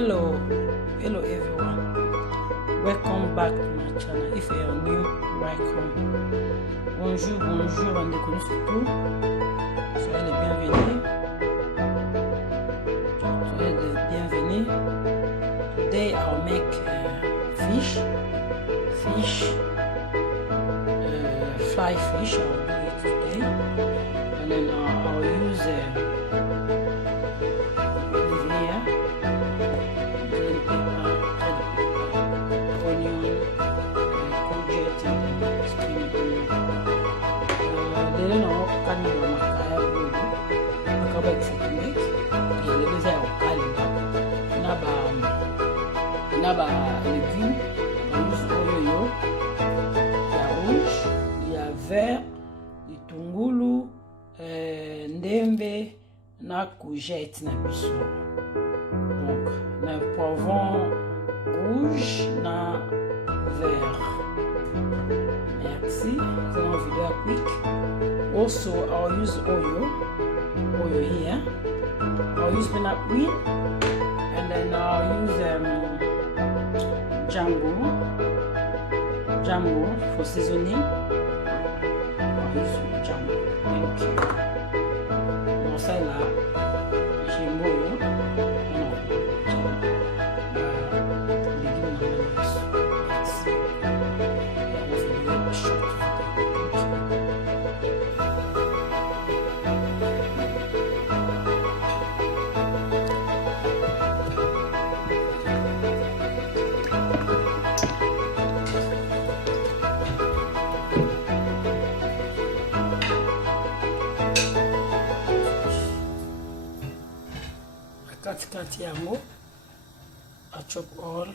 Hello everyone, welcome back to my channel. If you are new, welcome. Bonjour bandeko surtout, soyez les bienvenus. Today I'll make fly fish. I'll do it today, and then I'll use légumes, il y a rouge, il y a vert, litungulu, ndembe na courgette na biso. Donc na poivron rouge na vert. Merci. C'est une vidéo quick. Also I'll use oil here. I'll use peanut oil, and then I'll use jumbo for seasoning. I'll use jumbo. Thank you. Bon, ça là, j'ai moyo. Kati yango, I chop all.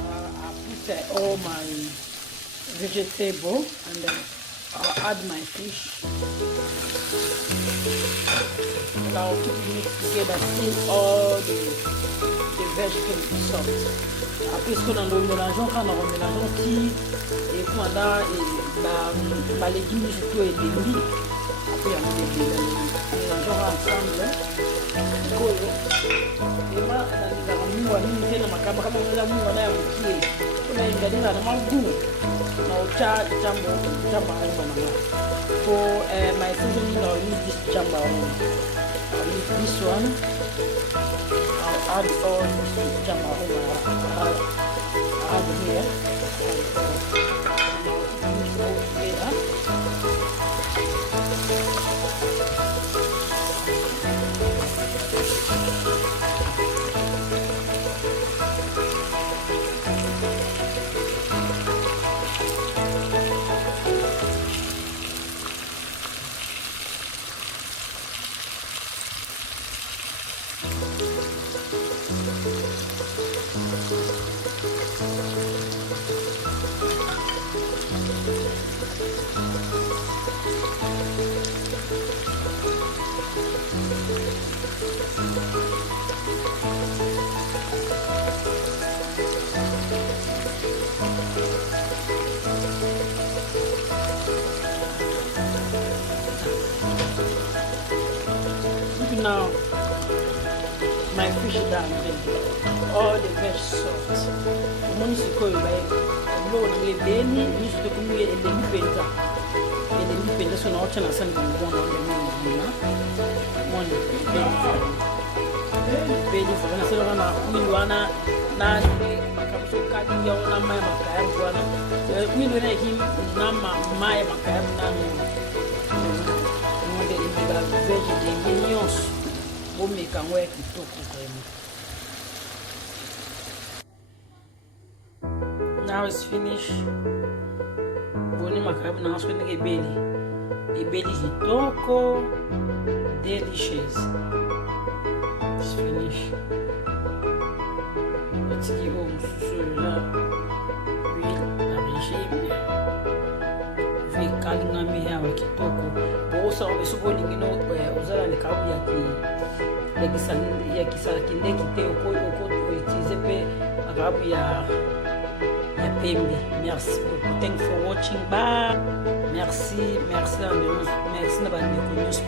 I put all my vegetable, and then I'll add my fish. And I'll keep it mixed together till all the vegetables be soft. Après ce qu'on a mélangeant, quand on a mélangeant qui et pendant les légumes surtout et demi. Après on mélangeant ensemble. For my seasoning, I'll use this jumbo. I'll use this one. I'll add all this jumbo. I'll add here. now my fish done ready. All the veg soft. Once you call by blow the beni, you should come here in the penta. In the penta, so now China send one on the moon. One beni for when I said, Milwana, Nani, Makayabu, Kadi, my Makayabu, we will let him Nama, my Makayabu. Vegetarians who make a work to cook. Now it's finished. Boni Makayabu now spending a belly. A belly hitoko delicious. It's finished. Let's give home Susula. Real Abishim. Kokalinga mihawa kitoko bosa obesubolingi no uzala likabu ya kisalakindeki te oko utilize pe akabu ya pembe. Merci beaucoup. Thank you for watching. Bye. Merci na bande ko news.